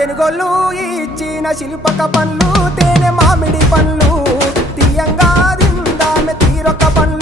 తెనుగోళ్ళు ఇచ్చిన శిల్పక పండ్లు తేనె మామిడి పండ్లు తీయంగా దిందామె తీరొక్క పండ్లు